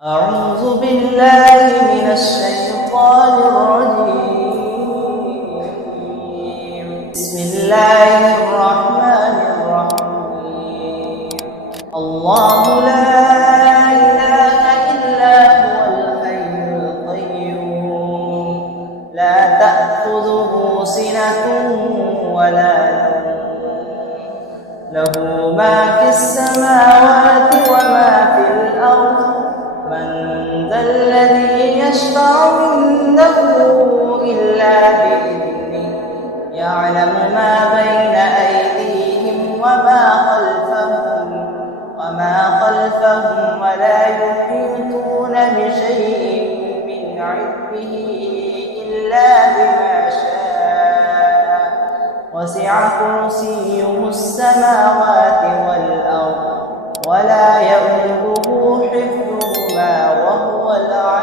أعوذ بالله من الشيطان الرجيم. بسم الله الرحمن الرحيم. الله لا إله إلا هو الحي القيوم لا تأخذه سنة ولا نوم له ما في السماوات وما في الأرض من ذا الذي يشفع عنده إلا بإذنه يعلم ما بين أيديهم وما خلفهم ولا يحيطون بشيء من علمه إلا بما شاء وسع كرسيه السماوات والأرض ولا يؤوده حفظهما وهو العلي